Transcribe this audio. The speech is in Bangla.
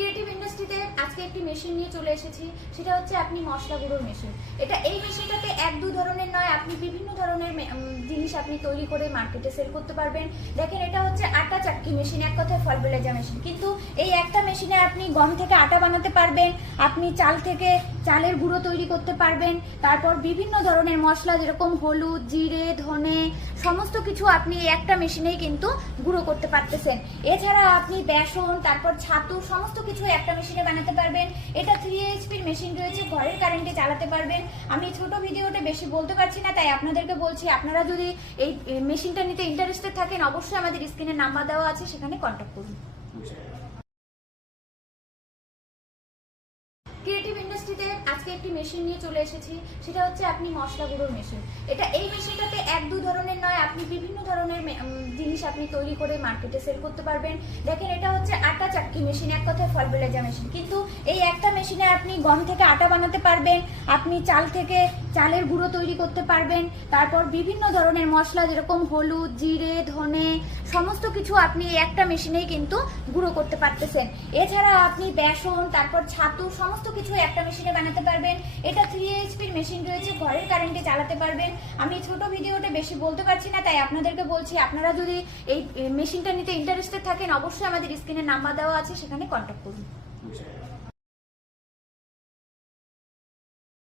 ক্রিয়েটিভ ইন্ডাস্ট্রিতে আজকে একটি মেশিন নিয়ে চলে এসেছি, সেটা হচ্ছে আপনি মশলা গুঁড়োর মেশিন। এই মেশিনটাতে এক দু ধরনের নয়, আপনি বিভিন্ন ধরনের জিনিস আপনি তৈরি করে মার্কেটে সেল করতে পারবেন। দেখেন, এটা হচ্ছে আটা চাক্কি মেশিন, এক কথায় ফল বেলেজা মেশিন। কিন্তু এই একটা মেশিনে আপনি গম থেকে আটা বানাতে পারবেন, আপনি চাল থেকে চালের গুঁড়ো তৈরি করতে পারবেন, তারপর বিভিন্ন ধরনের মশলা যেরকম হলুদ, জিরে, ধনে সমস্ত কিছু আপনি এই একটা মেশিনেই কিন্তু গুঁড়ো করতে পারতেছেন। এছাড়া আপনি বেসন, তারপর ছাতু সমস্ত কিছু একটা মেশিনে বানাতে পারবেন। এটা 3 HP মেশিন রয়েছে, ঘরের কারেন্টে চালাতে পারবেন। আমি ছোট ভিডিওতে বেশি বলতে পারছি না, তাই আপনাদেরকে বলছি, আপনারা যদি এই মেশিনটা নিতে ইন্টারেস্টেড থাকেন, অবশ্যই আমাদের স্ক্রিনে নাম্বার দেওয়া আছে, সেখানে কন্ট্যাক্ট করুন। ক্রিয়েটিভ ইন্ডাস্ট্রিতে আজকে একটি মেশিন নিয়ে চলে এসেছি, সেটা হচ্ছে আপনি মশলা গুঁড়োর মেশিন। এই মেশিনটাতে এক দু ধরনের নয়, আপনি বিভিন্ন ধরনের জিনিস আপনি তৈরি করে মার্কেটে সেল করতে পারবেন। দেখেন, এটা হচ্ছে আটা চাক্কি মেশিন, এক কথায় ফল বেলেজা মেশিন। কিন্তু এই একটা মেশিনে আপনি গম থেকে আটা বানাতে পারবেন, আপনি চাল থেকে চালের গুঁড়ো তৈরি করতে পারবেন, তারপর বিভিন্ন ধরনের মশলা যেরকম হলুদ, জিরে, ধনে সমস্ত কিছু আপনি এই একটা মেশিনেই কিন্তু গুঁড়ো করতে পারতেছেন। এছাড়া আপনি বেসন, তারপর ছাতু সমস্ত কিছু একটা মেশিনে বানাতে পারবেন। এটা 3 HP মেশিন রয়েছে, ঘরের কারেন্টে চালাতে পারবেন। আমি ছোট ভিডিওতে বেশি বলতে পারছি না, তাই আপনাদেরকে বলছি, আপনারা যদি এই মেশিনটা নিতে ইন্টারেস্টেড থাকেন, অবশ্যই আমাদের স্ক্রিনে নাম্বার দেওয়া আছে, সেখানে কন্ট্যাক্ট করুন।